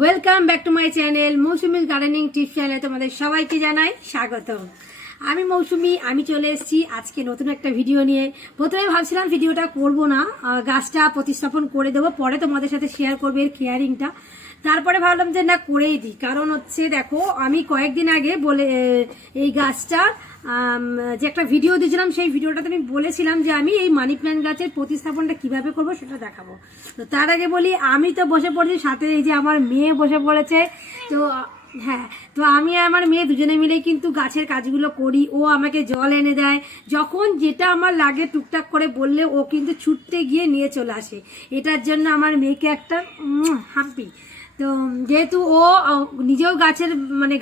Welcome back to my channel মৌসুমির gardening tips চ্যানেলে তোমাদের সবাইকে জানাই স্বাগত। আমি মৌসুমি, আমি চলে এসেছি আজকে নতুন একটা ভিডিও নিয়ে। প্রথমে ভাবছিলাম ভিডিওটা করব না, গাছটা প্রতিস্থাপন করে দেবো, পরে তোমাদের সাথে শেয়ার করবে এর কেয়ারিংটা। তারপরে ভাবলাম যে না, করেই দিই। কারণ হচ্ছে দেখো, আমি কয়েকদিন আগে বলে এই গাছটা যে একটা ভিডিও দিয়েছিলাম, সেই ভিডিওটাতে আমি বলেছিলাম যে আমি এই মানি প্ল্যান্ট গাছের প্রতিস্থাপনটা কিভাবে করব সেটা দেখাবো। তো তার আগে বলি, আমি তো বসে পড়েছি, সাথে এই যে আমার মেয়ে বসে পড়েছে। তো হ্যাঁ, তো আমি আর আমার মেয়ে দুজনে মিলেই কিন্তু গাছের কাজগুলো করি। ও আমাকে জল এনে দেয়, যখন যেটা আমার লাগে টুকটাক করে বললে ও কিন্তু ছুটতে গিয়ে নিয়ে চলে আসে। এটার জন্য আমার মেয়েকে একটা হ্যাপি। তো যেহেতু ও নিজেও গাছের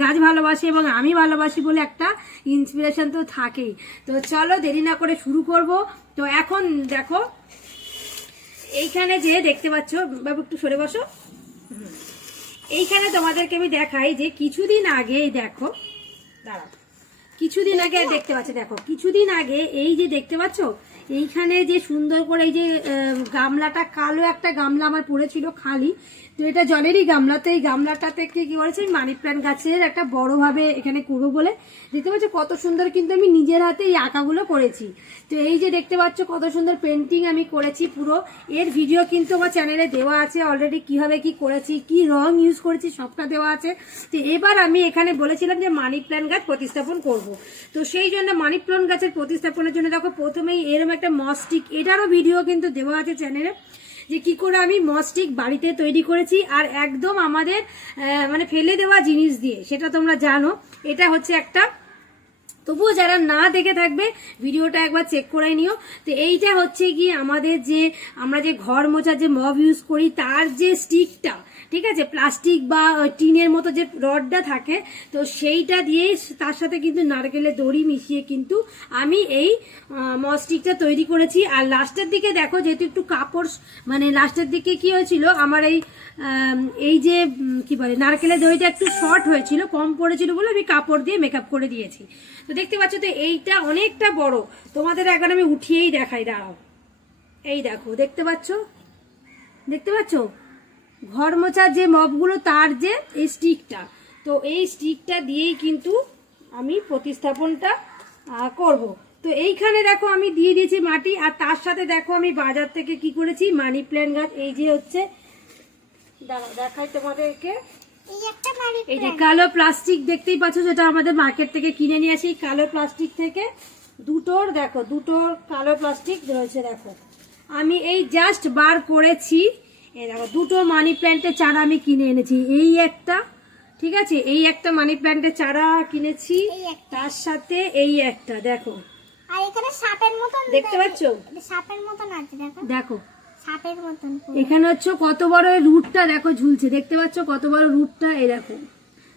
গাছ ভালোবাসে এবং আমি ভালোবাসি বলে একটা ইন্সপিরেশন তো থাকেই। তো চলো দেরি না করে শুরু করব। তো এখন দেখো, এইখানে যে দেখতে পাচ্ছ, বাবু একটু সরে বসো, এইখানে তোমাদেরকে আমি দেখাই যে কিছুদিন আগে, দেখো দাঁড়াও, কিছুদিন আগে দেখতে পাচ্ছ, দেখো কিছুদিন আগে এই যে দেখতে পাচ্ছ এইখানে যে সুন্দর করে এই যে গামলাটা, কালো একটা গামলা আমার পড়েছিল খালি, তো এটা জলেরই গামলা। তো এই গামলাটা থেকে কি করেছি, মানি প্ল্যান্ট গাছের একটা বড়ভাবে এখানে করবো বলে, দেখতে পাচ্ছ কত সুন্দর কিন্তু আমি নিজের হাতে এই আঁকাগুলো করেছি। তো এই যে দেখতে পাচ্ছ কত সুন্দর পেন্টিং আমি করেছি পুরো। এর ভিডিও কিন্তু আমার চ্যানেলে দেওয়া আছে অলরেডি, কিভাবে কি করেছি, কি রং ইউজ করেছি সবটা দেওয়া আছে। তো এবার আমি এখানে বলেছিলাম যে মানি প্ল্যান্ট গাছ প্রতিস্থাপন করব। তো সেই জন্য মানি প্ল্যান্ট গাছের প্রতিস্থাপনের জন্য দেখো প্রথমেই এরকম একটা মসটিক, এটারও ভিডিও কিন্তু দেওয়া আছে চ্যানেলে, যে কি করে আমি মসটিক বাড়িতে তৈরি করেছি, আর একদম আমাদের ফেলে দেওয়া জিনিস দিয়ে, সেটা তোমরা জানো। এটা হচ্ছে একটা, তবুও যারা না দেখে থাকবে ভিডিওটা একবার চেক করে নিও। তো এইটা হচ্ছে কি আমাদের যে আমরা যে ঘর মোছার যে মব ইউজ করি তার যে স্টিকটা, ঠিক আছে, প্লাস্টিক বা টিনের মতো যে রডটা থাকে, তো সেইটা দিয়ে তার সাথে কিন্তু নারকেলের দড়ি মিশিয়ে কিন্তু আমি এই মস্টিকটা তৈরি করেছি। আর লাস্টের দিকে দেখো, যেহেতু একটু কাপড় লাস্টের দিকে কি হয়েছিল, আমার এই যে কি বলে নারকেলের দড়িটা একটু শর্ট হয়েছিল, কম পড়েছিল বলে আমি কাপড় দিয়ে মেকআপ করে দিয়েছি। তো দেখতে পাচ্ছ, তো এইটা অনেকটা বড়, তোমাদের এখন আমি উঠিয়েই দেখাই, দাঁড়াও। এই দেখো, দেখতে পাচ্ছ, দেখতে পাচ্ছ ঘর মোছার যে মপগুলো তার যে এই স্টিকটা, তো এই স্টিকটা দিয়েই কিন্তু আমি প্রতিস্থাপনটা করব। তো এইখানে দেখো আমি দিয়ে দিয়েছি মাটি, আর তার সাথে দেখো আমি বাজার থেকে কি করেছি, মানি প্ল্যান্ট গাছ, এই যে হচ্ছে, দাঁড়াও দেখাই তোমাদেরকে, এই যে কালো প্লাস্টিক দেখতেই পাচ্ছ, যেটা আমাদের মার্কেট থেকে কিনে নিয়ে আসি। কালো প্লাস্টিক থেকে দুটোর কালো প্লাস্টিক রয়েছে। দেখো আমি এই জাস্ট বার করেছি, এই দেখো দুটো মানি প্ল্যান্টের চারা আমি কিনে এনেছি। এই একটা, ঠিক আছে, এই একটা মানি প্ল্যান্টের চারা কিনেছি, তার সাথে এই একটা, দেখো আর এখানে সাপের মতন দেখতে পাচ্ছ, সাপের মতন আছে, দেখো দেখো সাপের মতন। এখানে হচ্ছে কত বড় রুটটা, দেখো ঝুলছে, দেখতে পাচ্ছ কত বড় রুটটা, এই দেখো।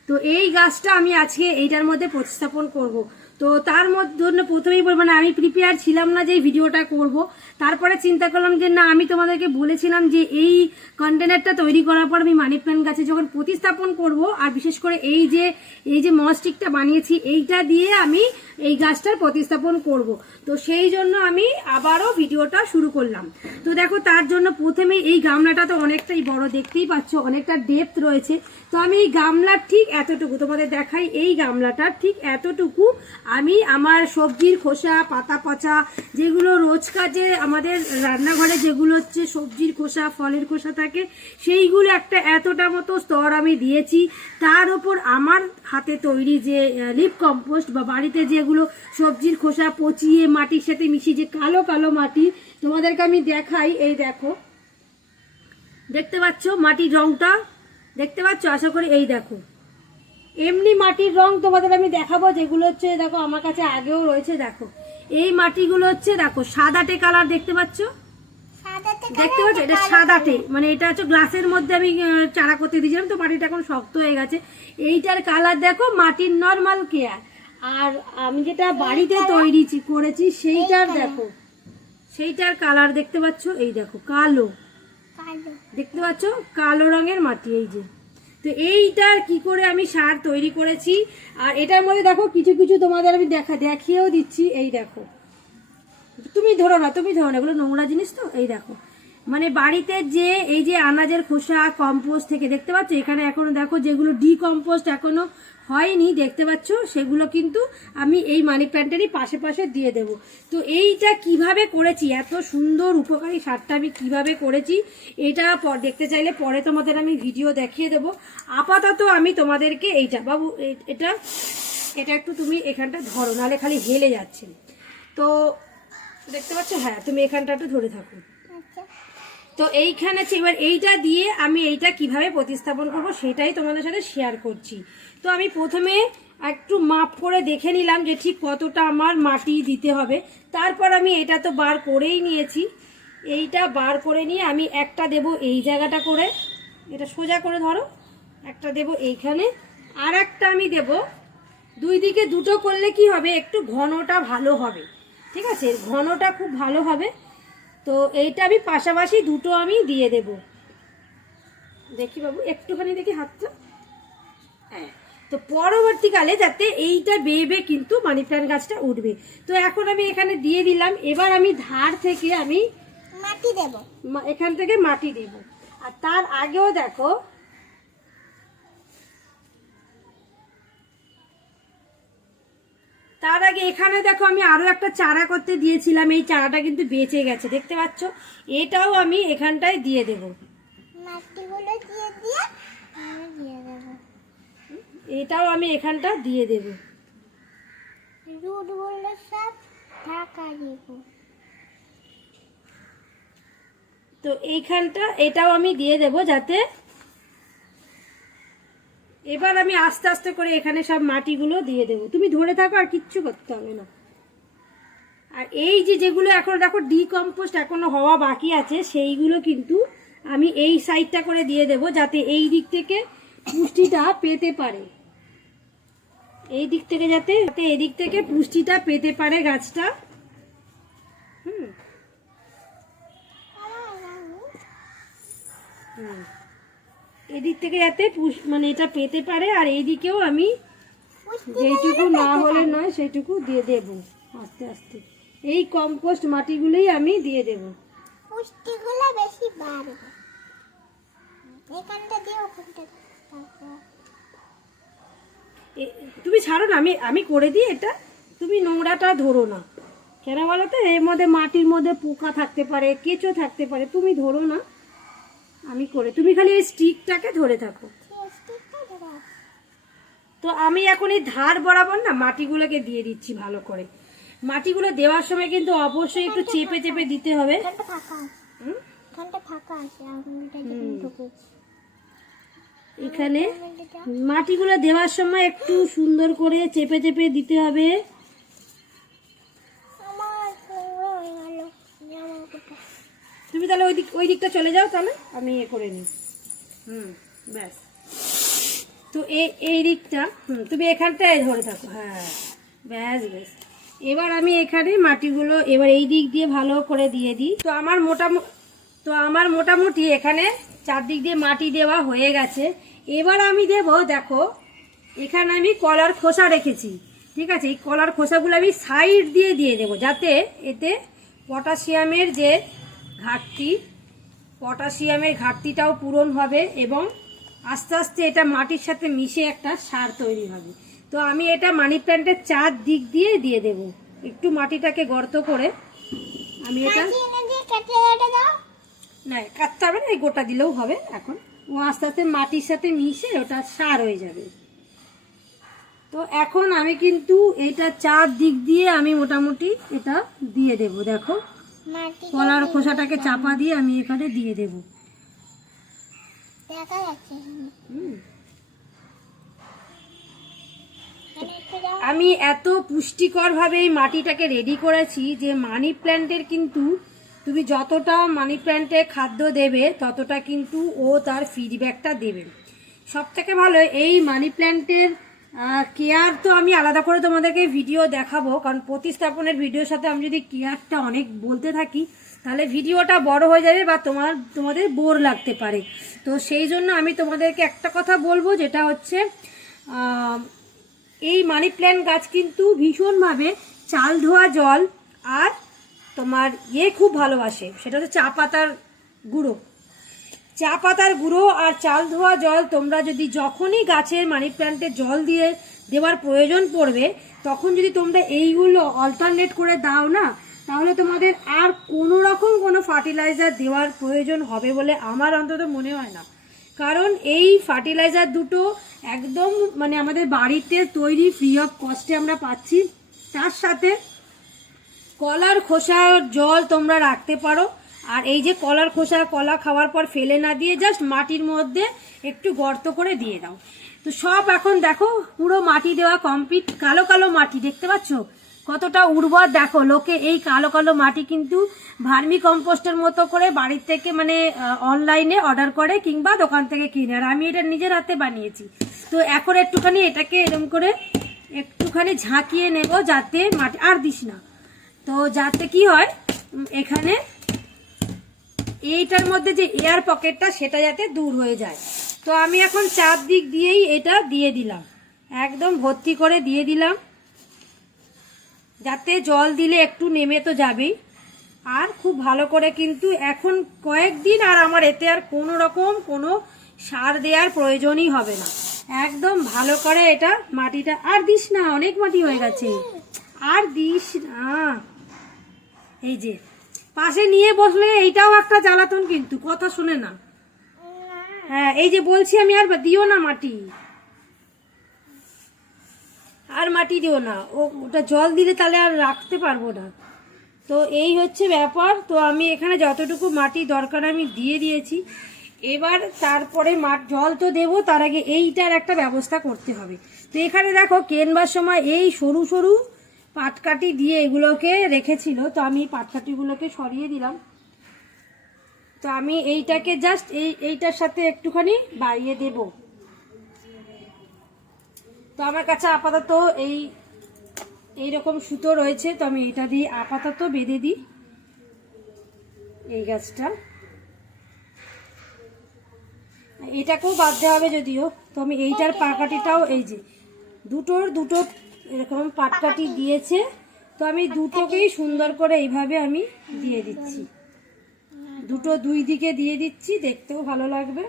তো এই গাছটা আমি আজকে এইটার মধ্যে প্রতিস্থাপন করব। তো তার মধ্যে প্রথমেই বলবো না, আমি প্রিপেয়ার ছিলাম না যে এই ভিডিওটা করব। তারপরে চিন্তা করলাম যে না, আমি তোমাদেরকে বলেছিলাম যে এই কন্টেনারটা তৈরি করার পর আমি মানি প্ল্যান্ট গাছে যখন প্রতিস্থাপন করব, আর বিশেষ করে এই যে মস্টিকটা বানিয়েছি, এইটা দিয়ে আমি এই গাছটার প্রতিস্থাপন করব। তো সেই জন্য আমি আবারও ভিডিওটা শুরু করলাম। তো দেখো, তার জন্য প্রথমে এই গামলাটা তো অনেকটাই বড়, দেখতেই পাচ্ছ অনেকটা ডেপথ রয়েছে। তো আমি এই গামলার ঠিক এতটুকু তোমাদের দেখাই, এই গামলাটার ঠিক এতটুকু আমি আমার সবজির খোসা, পাতা পচা, যেগুলো রোজ কাজে আমাদের রান্নাঘরে যেগুলো হচ্ছে সবজির খোসা, ফলের খোসা থাকে, সেইগুলো একটা এতটা মতো স্তর আমি দিয়েছি। তার ওপর আমার হাতে তৈরি যে লিপ কম্পোস্ট বা বাড়িতে যেগুলো সবজির খোসা পচিয়ে মাটির সাথে মিশিয়ে যে কালো কালো মাটি, তোমাদেরকে আমি দেখাই। এই দেখো, দেখতে পাচ্ছ মাটির রংটা, দেখতে পাচ্ছ আশা করি। এই দেখো, এমনি মাটির রং তোমাদের আমি দেখাবো, যেগুলো হচ্ছে দেখো আমার কাছে আগেও রয়েছে। দেখো এই মাটিগুলো হচ্ছে, দেখো সাদাটে কালার, দেখতে পাচ্ছ, দেখতে পাচ্ছ, এটা সাদাটে, এটা হচ্ছে গ্লাসের মধ্যে আমি চারা করতে দিয়েছিলাম, তো মাটিটা এখন শক্ত হয়ে গেছে। এইটার কালার দেখো, মাটির নর্মাল কেয়ার। আর আমি যেটা বাড়িতে তৈরি করেছি সেইটার দেখো, সেইটার কালার দেখতে পাচ্ছ, এই দেখো কালো, দেখতে পাচ্ছ কালো রঙের মাটি। এই যে, তো এইটার কি করে আমি সার তৈরি করেছি, আর এটার মধ্যে দেখো কিছু কিছু তোমাদের আমি দেখিয়েও দিচ্ছি। এই দেখো, তুমি ধরো না, এগুলো নোংরা জিনিস, তো এই দেখো মানে বাড়িতে যে এই যে আনাজের খোসা কম্পোস্ট থেকে দেখতে পাচ্ছ, এখানে এখনো দেখো যেগুলো ডিকম্পোস্ট এখনো হয়নি দেখতে পাচ্ছ, সেগুলো কিন্তু আমি এই মানি প্ল্যান্টেরই পাশে পাশে দিয়ে দেব। তো এইটা কিভাবে করেছি, এত সুন্দর উপকারী সারটা আমি কিভাবে করেছি এটা দেখতে চাইলে পরে তোমাদের আমি ভিডিও দেখিয়ে দেব। আপাতত আমি তোমাদেরকে এইটা বাবু এটা এটা একটু তুমি এখানটা ধরো, নাহলে খালি হেলে যাচ্ছে। তো দেখতে পাচ্ছ, হ্যাঁ তুমি এখানটা একটু ধরে থাকো। আচ্ছা তো এইখানে এবার এইটা দিয়ে আমি এইটা কিভাবে প্রতিস্থাপন করব সেটাই তোমাদের সাথে শেয়ার করছি। তো আমি প্রথমে একটু মাপ করে দেখে নিলাম যে ঠিক কতটা আমার মাটি দিতে হবে। তারপর আমি এটা তো বার করেই নিয়েছি, এইটা বার করে নিয়ে আমি একটা দেব এই জায়গাটা করে, এটা সোজা করে ধরো, একটা দেব এইখানে, আর একটা আমি দেব দুই দিকে দুটো করলে কি হবে, একটু ঘনটা ভালো হবে। ঠিক আছে, ঘনটা খুব ভালো হবে। তো এইটা আমি পাশাপাশি দুটো আমি দিয়ে দেব। দেখি বাবু একটুখানি দেখি হাতটা, হ্যাঁ। তো পরবর্তীকালে যাতে এইটা বেয়ে কিন্তু মানি প্ল্যান্ট গাছটা উঠবে। তো এখন আমি এখানে দিয়ে দিলাম। এবার আমি ধার থেকে আমি মাটি দেব, এখান থেকে মাটি দেব। আর তার আগেও দেখো তার আগে এখানে দেখো আমি আরো একটা চারা করতে দিয়েছিলাম, এই চারাটা কিন্তু বেঁচে গেছে দেখতে পাচ্ছ, এটাও আমি এখানটায় দিয়ে দেব। মাটিগুলো দিয়ে দিয়ে আমি দিয়ে দেব, এটাও আমি এখানটা দিয়ে দেব। রুটগুলো সব ঢাকা দেব। তো এইখানটা এটাও আমি দিয়ে দেব যাতে, এবার আমি আস্তে আস্তে করে এখানে সব মাটিগুলো দিয়ে দেব। তুমি ধরে থাকো, আর কিচ্ছু করতে হবে না। আর এই যে যেগুলো এখন দেখো ডিকম্পোস্ট এখনো হওয়া বাকি আছে, সেইগুলো কিন্তু আমি এই সাইডটা করে দিয়ে দেব যাতে এই দিক থেকে পুষ্টিটা পেতে পারে, এই দিক থেকে যাতে এদিক থেকে পুষ্টিটা পেতে পারে গাছটা। হুম হুম এদিক থেকে যাতে মানে এটা পেতে পারে, আর এইদিকেও আমি যেইটুকু না হলে নয় সেইটুকু দিয়ে দেব আস্তে আস্তে। এই কম্পোস্ট মাটিগুলোই আমি দিয়ে দেব। পুষ্টিগুলো বেশি বাড়বে, এখানটা দিয়ে ওখানটা তুমি ছাড়ো না, আমি করে দিই এটা, তুমি নোংরাটা ধরো না। কেন বলো তো, এর মধ্যে মাটির মধ্যে পোকা থাকতে পারে, কেঁচো থাকতে পারে, তুমি ধরো না, আমি করে, তুমি খালি এই স্টিকটাকে ধরে থাকো। তো আমি এখন এই ধার বরাবর না মাটিগুলোকে দিয়ে দিচ্ছি ভালো করে। মাটিগুলো দেওয়ার সময় কিন্তু অবশ্যই একটু চেপে চেপে দিতে হবে। এখানে মাটিগুলো দেওয়ার সময় একটু সুন্দর করে চেপে চেপে দিতে হবে। তুমি তাহলে ওই দিকটা চলে যাও, তাহলে আমি এ করে নিই। ব্যাস। তো এই দিকটা তুমি এখানটায় ধরে থাকো, হ্যাঁ ব্যাস ব্যাস। এবার আমি এখানে মাটিগুলো এবার এই দিক দিয়ে ভালো করে দিয়ে দিই। তো আমার মোটামুটি এখানে চারদিক দিয়ে মাটি দেওয়া হয়ে গেছে। এবার আমি দেব, দেখো এখানে আমি কলার খোসা রেখেছি, ঠিক আছে, এই কলার খোসাগুলো আমি সাইড দিয়ে দিয়ে দেবো যাতে এতে পটাশিয়ামের যে ঘাটতিটাও পূরণ হবে এবং আস্তে আস্তে এটা মাটির সাথে মিশে একটা সার তৈরি হবে। তো আমি এটা মানি প্ল্যান্টের চার দিক দিয়ে দিয়ে দেব। একটু মাটিটাকে গর্ত করে আমি এটা না কাটতে হবে না, এই গোটা দিলেও হবে। এখন ও আস্তে আস্তে মাটির সাথে মিশে ওটা সার হয়ে যাবে। তো এখন আমি কিন্তু এটা চার দিক দিয়ে আমি মোটামুটি এটা দিয়ে দেব। দেখো কলার খোসাটাকে চাপা দিয়ে আমি এখানে দিয়ে দেব। আমি এত পুষ্টিকরভাবে এই মাটিটাকে রেডি করেছি যে মানি প্ল্যান্টের কিন্তু তুমি যতটা মানি প্ল্যান্টে খাদ্য দেবে ততটা কিন্তু ও তার ফিডব্যাকটা দেবে। সব থেকে ভালো এই মানি প্ল্যান্টের কেয়ার তো আমি আলাদা করে তোমাদেরকে ভিডিও দেখাবো, কারণ প্রতিস্থাপনের ভিডিওর সাথে আমি যদি কেয়ারটা অনেক বলতে থাকি তাহলে ভিডিওটা বড় হয়ে যাবে বা তোমাদের বোর লাগতে পারে। তো সেই জন্য আমি তোমাদেরকে একটা কথা বলবো, যেটা হচ্ছে এই মানি প্ল্যান্ট গাছ কিন্তু ভীষণভাবে চাল ধোয়া জল আর তোমার খুব ভালোবাসে, সেটা হচ্ছে চা পাতার গুঁড়ো, চা পাতার গুঁড়ো আর চাল ধোয়া জল তোমরা যদি যখনই গাছের মানি প্ল্যান্টে জল দিয়ে দেওয়ার প্রয়োজন পড়বে তখন যদি তোমরা এইগুলো অল্টারনেট করে দাও না, তাহলে তোমাদের আর কোনো রকম কোনো ফার্টিলাইজার দেওয়ার প্রয়োজন হবে বলে আমার অন্তত মনে হয় না। কারণ এই ফার্টিলাইজার দুটো একদম মানে আমাদের বাড়িতে তৈরি ফ্রি অফ কস্টে আমরা পাচ্ছি। তার সাথে কলার খোসার জল তোমরা রাখতে পারো। আর এই যে কলার খোসা, কলা খাওয়ার পর ফেলে না দিয়ে জাস্ট মাটির মধ্যে একটু গর্ত করে দিয়ে দাও। তো সব এখন দেখো পুরো মাটি দেওয়া কমপ্লিট। কালো কালো মাটি দেখতে পাচ্ছ কতটা উর্বর। দেখো লোকে এই কালো কালো মাটি কিন্তু ভার্মি কম্পোস্টের মতো করে বাড়ির থেকে মানে অনলাইনে অর্ডার করে কিংবা দোকান থেকে কিনে, আর আমি এটা নিজের হাতে বানিয়েছি। তো এখন একটুখানি এটাকে এরকম করে একটুখানি ঝাঁকিয়ে নেব যাতে মাটি আর দিস না, তো যাতে কি হয় এখানে এইটার মধ্যে যে এয়ার পকেটটা সেটা যাতে দূর হয়ে যায়। তো আমি এখন চারদিক দিয়েই এটা দিয়ে দিলাম, একদম ভর্তি করে দিয়ে দিলাম, যাতে জল দিলে একটু নেমে তো যাবেই। আর খুব ভালো করে কিন্তু এখন কয়েকদিন আর আমার এতে আর কোনো রকম কোনো সার দেওয়ার প্রয়োজনই হবে না। একদম ভালো করে এটা মাটিটা আর দিস না, অনেক মাটি হয়ে গেছে, আর দিস না। এই যে পাশে নিয়ে বসলে এইটাও একটা জ্বালাতন, কিন্তু কথা শুনে না। হ্যাঁ এই যে বলছি আমি, আর দিও না মাটি, আর মাটি দিও না, ওটা জল দিলে তাহলে আর রাখতে পারবো না। তো এই হচ্ছে ব্যাপার। তো আমি এখানে যতটুকু মাটি দরকার আমি দিয়ে দিয়েছি। এবার তারপরে জল তো দেবো, তার আগে এইটার একটা ব্যবস্থা করতে হবে। তো এখানে দেখো কেনবার সময় এই সরু সরু পাটকাঠি দিয়ে এগুলোকে রেখেছিল, তো আমি পাটকাঠিগুলোকে সরিয়ে দিলাম। তো আমি এইটাকে জাস্ট এইটার সাথে একটুখানি বাড়িয়ে দেব। তো আমার কাছে আপাতত এইরকম সুতো রয়েছে, তো আমি এটা দিয়ে আপাতত বেঁধে দিই এই গাছটা। এটাকেও বাঁধতে হবে যদিও, তো আমি এইটার পাটকাঠিটাও এই যে দুটো এরকম পাটকাঠি দিয়েছে, তো আমি দুটোকেই সুন্দর করে এইভাবে আমি দিয়ে দিচ্ছি, দুটো দুই দিকে দিয়ে দিচ্ছি, দেখতেও ভালো লাগবে।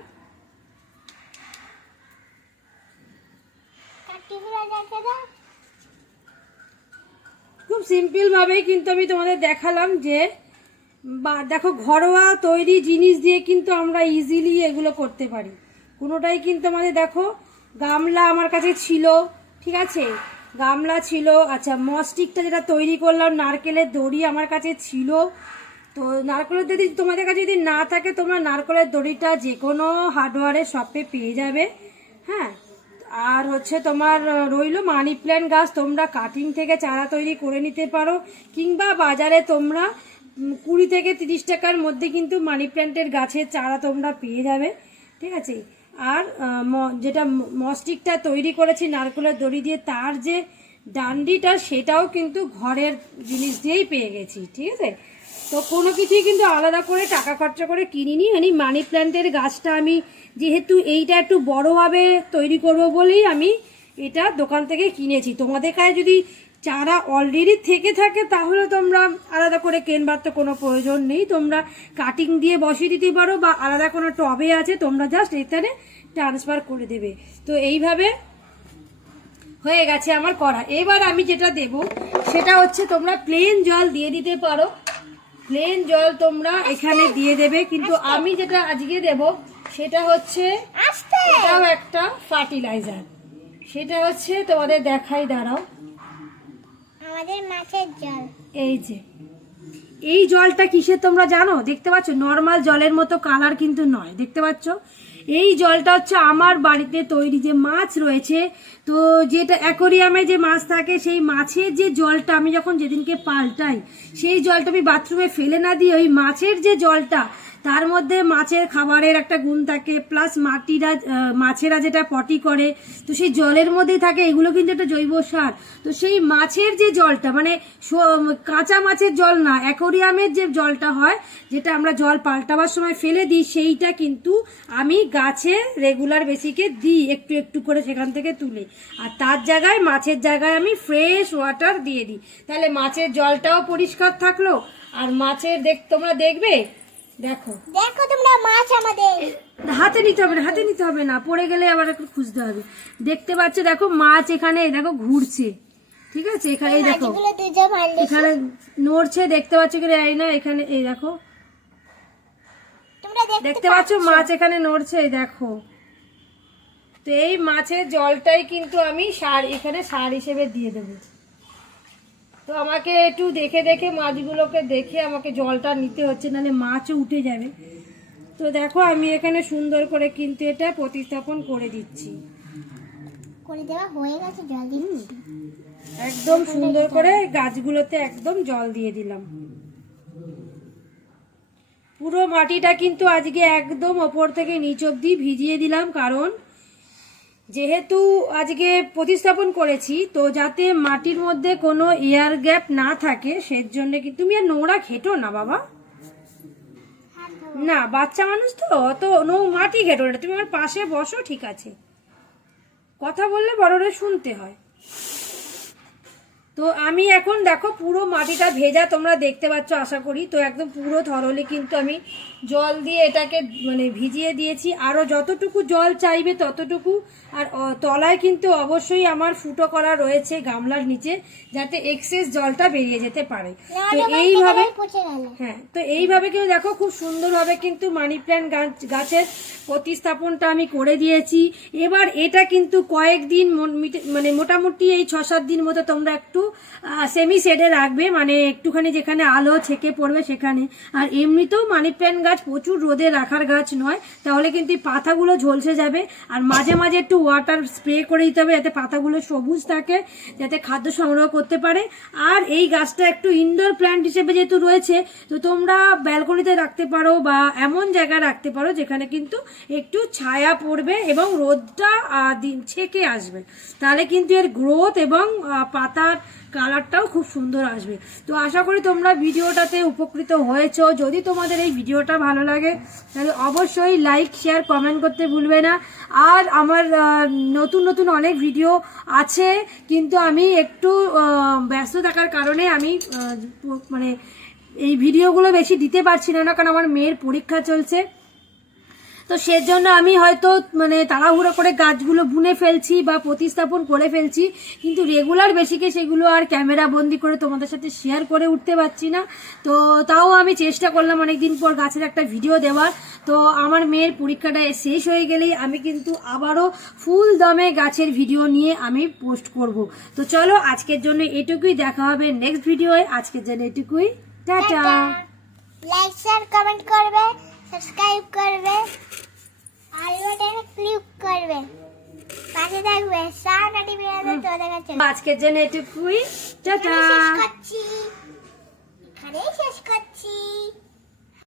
খুব সিম্পল ভাবেই কিন্তু আমি তোমাদের দেখালাম যে দেখো ঘরোয়া তৈরি জিনিস দিয়ে কিন্তু আমরা ইজিলি এগুলো করতে পারি। কোনোটাই কিন্তু আমাদের দেখো গামলা আমার কাছে ছিল, ঠিক আছে, গামলা ছিল। আচ্ছা মস্টিকটা যেটা তৈরি করলাম, নারকেলের দড়ি আমার কাছে ছিল। তো নারকেলের দড়ি তোমাদের কাছে যদি না থাকে তোমরা নারকেলের দড়িটা যে কোনো হার্ডওয়্যারের শপে পেয়ে যাবে। হ্যাঁ, আর হচ্ছে তোমার রইলো মানি প্ল্যান্ট গাছ, তোমরা কাটিং থেকে চারা তৈরি করে নিতে পারো, কিংবা বাজারে তোমরা 20 থেকে 30 টাকার মধ্যে কিন্তু মানি প্ল্যান্টের গাছের চারা তোমরা পেয়ে যাবে, ঠিক আছে। আর যেটা মস্টিকটা তৈরি করেছি নারকেলের দড়ি দিয়ে, তার যে ডান্ডিটা সেটাও কিন্তু ঘরের জিনিস দিয়েই পেয়ে গেছি, ঠিক আছে। তো কোনো কিছুই কিন্তু আলাদা করে টাকা খরচা করে কিনিনি। মানে মানি প্ল্যান্টের গাছটা আমি যেহেতু এইটা একটু বড়োভাবে তৈরি করব বলেই আমি এটা দোকান থেকে কিনেছি। তোমাদের কাছে যদি চারা অলরেডি থেকে থাকে তাহলে তোমরা আলাদা করে কেনবার তো কোনো প্রয়োজন নেই, তোমরা কাটিং দিয়ে বসিয়ে দিতে পারো, বা আলাদা কোনো টবে আছে তোমরা জাস্ট এখানে ট্রান্সফার করে দেবে। তো এইভাবে হয়ে গেছে আমার করা। এবার আমি যেটা দেব সেটা হচ্ছে তোমরা প্লেন জল দিয়ে দিতে পারো, প্লেন জল তোমরা এখানে দিয়ে দেবে, কিন্তু আমি যেটা আজকে দেব সেটা হচ্ছে এটাও একটা ফার্টিলাইজার। সেটা হচ্ছে তোমাদের দেখাই, দাঁড়াও, আমাদের মাছের জল। এই যে এই জলটা কিসের তোমরা জানো? দেখতে পাচ্ছ নর্মাল জলের মতো কালার কিন্তু নয়, দেখতে পাচ্ছ। এই জলটা হচ্ছে আমার বাড়িতে তৈরি যে মাছ রয়েছে, তো যেটা অ্যাকোরিয়ামে যে মাছ থাকে সেই মাছের যে জলটা আমি যখন যেদিনকে পাল্টাই সেই জলটা আমি বাথরুমে ফেলে না দিয়ে ওই মাছের যে জলটা, তার মধ্যে মাছের খাবারের একটা গুণ থাকে, প্লাস মাছেরা যেটা পটি করে তো সেই জলের মধ্যেই থাকে, এগুলো কিন্তু একটা জৈব সার। তো সেই মাছের যে জলটা মানে কাঁচা মাছের জল না, অ্যাকোরিয়ামের যে জলটা হয় যেটা আমরা জল পাল্টাবার সময় ফেলে দিই, সেইটা কিন্তু আমি গাছে রেগুলার বেসিকে দিই একটু একটু করে সেখান থেকে তুলে, আর তার জায়গায় মাছের জায়গায় আমি ফ্রেশ ওয়াটার দিয়ে দিই। তাহলে মাছের জলটাও পরিষ্কার থাকলো, আর মাছের তোমরা দেখবে দেখো দেখো তোমরা মাছ আমাদের হাতে নিতে হবে না, পড়ে গেলে আবার একটু খুঁজতে হবে। দেখতে পাচ্ছ দেখো মাছ এখানে এই দেখো ঘুরছে, ঠিক আছে, এখানে এই দেখো মাছগুলো দুটো মারলে এখানে নড়ছে, দেখতে পাচ্ছ কি এই না, এখানে এই দেখো তোমরা দেখতে পাচ্ছ মাছ এখানে নড়ছে, এই দেখো। তো এই মাছের জলটাই কিন্তু আমি এখানে সার হিসেবে দিয়ে দেবো। তো আমাকে একটু দেখে দেখে মাছগুলোকে দেখে আমাকে জলটা নিতে হচ্ছে, নাহলে মাছও উঠে যাবে। তো দেখো আমি এখানে সুন্দর করে কিন্তু এটা প্রতিস্থাপন করে দিচ্ছি, করে দেওয়া হয়ে গেছে, জল দিচ্ছি। একদম সুন্দর করে গাছগুলোতে একদম জল দিয়ে দিলাম। পুরো মাটিটা কিন্তু আজকে একদম ওপর থেকে নিচ অব্দি ভিজিয়ে দিলাম, কারণ যেহেতু আজকে প্রতিস্থাপন করেছি, তো যাতে মাটির মধ্যে কোনো এয়ার গ্যাপ না থাকে সেজন্য কি। তুমি আর নোংরা ঘেটো না বাবা, না বাচ্চা মানুষ তো অত মাটি ঘেটো না, তুমি আমার পাশে বসো, ঠিক আছে, কথা বললে বড়রে শুনতে হয়। তো আমি এখন দেখো পুরো মাটিটা ভেজা তোমরা দেখতে পাচ্ছ আশা করি। তো একদম পুরো থরলি কিন্তু আমি জল দিয়ে এটাকে মানে ভিজিয়ে দিয়েছি, আরও যতটুকু জল চাইবে ততটুকু। আর তলায় কিন্তু অবশ্যই আমার ফুটো করা রয়েছে গামলার নিচে, যাতে এক্সেস জলটা বেরিয়ে যেতে পারে। তো এইভাবে হ্যাঁ, তো এইভাবে কিন্তু দেখো খুব সুন্দরভাবে কিন্তু মানি প্ল্যান্ট গাছের প্রতিস্থাপনটা আমি করে দিয়েছি। এবার এটা কিন্তু কয়েকদিন মানে মোটামুটি এই 6-7 দিন মতো তোমরা একটু সেমি শেডে রাখবে, মানে একটুখানি যেখানে আলো ছেকে পড়বে সেখানে। আর এমনিতেও মানি প্ল্যান্ট গাছ প্রচুর রোদে রাখার গাছ নয়, তাহলে কিন্তু পাতাগুলো ঝলসে যাবে। আর মাঝে মাঝে একটু ওয়াটার স্প্রে করে দিতে হবে, যাতে পাতাগুলো সবুজ থাকে, যাতে খাদ্য সংগ্রহ করতে পারে। আর এই গাছটা একটু ইনডোর প্ল্যান্ট হিসেবে যেহেতু রয়েছে, তো তোমরা ব্যালকনিতে রাখতে পারো বা এমন জায়গায় রাখতে পারো যেখানে কিন্তু একটু ছায়া পড়বে এবং রোদটা ছেকে আসবে, তাহলে কিন্তু এর গ্রোথ এবং পাতার কালারটাও খুব সুন্দর আসবে। তো আশা করি তোমরা ভিডিওটাতে উপকৃত হয়েছো। যদি তোমাদের এই ভিডিওটা ভালো লাগে তাহলে অবশ্যই লাইক শেয়ার কমেন্ট করতে ভুলবে না। আর আমার নতুন নতুন অনেক ভিডিও আছে, কিন্তু আমি একটু ব্যস্ত থাকার কারণে আমি মানে এই ভিডিওগুলো বেশি দিতে পারছি না, কারণ আমার মেয়ের পরীক্ষা চলছে। তো সেজন্য আমি হয়তো মানে তাড়াহুড়ো করে গাছগুলো বুনে ফেলছি বা প্রতিস্থাপন করে ফেলছি, কিন্তু রেগুলার বেসিকে সেগুলো আর ক্যামেরা বন্দি করে তোমাদের সাথে শেয়ার করে উঠতে পারছি না। তো তাও আমি চেষ্টা করলাম অনেকদিন পর গাছের একটা ভিডিও দেওয়ার। তো আমার মেয়ের পরীক্ষাটা শেষ হয়ে গেলেই আমি কিন্তু আবারও ফুল দমে গাছের ভিডিও নিয়ে আমি পোস্ট করব। তো চলো আজকের জন্য এটুকুই, দেখা হবে নেক্সট ভিডিওয়ে। আজকের জন্য এটুকুই, টাটা। লাইক শেয়ার কমেন্ট করবে, সাবস্ক্রাইব করবে, আর বাটনে ক্লিক করবে, পাশে থাকবে সারা নোটিফিকেশন তোমাদের কাছে। আজকের জন্য এটুকুই, টাটা। শেষ করছি।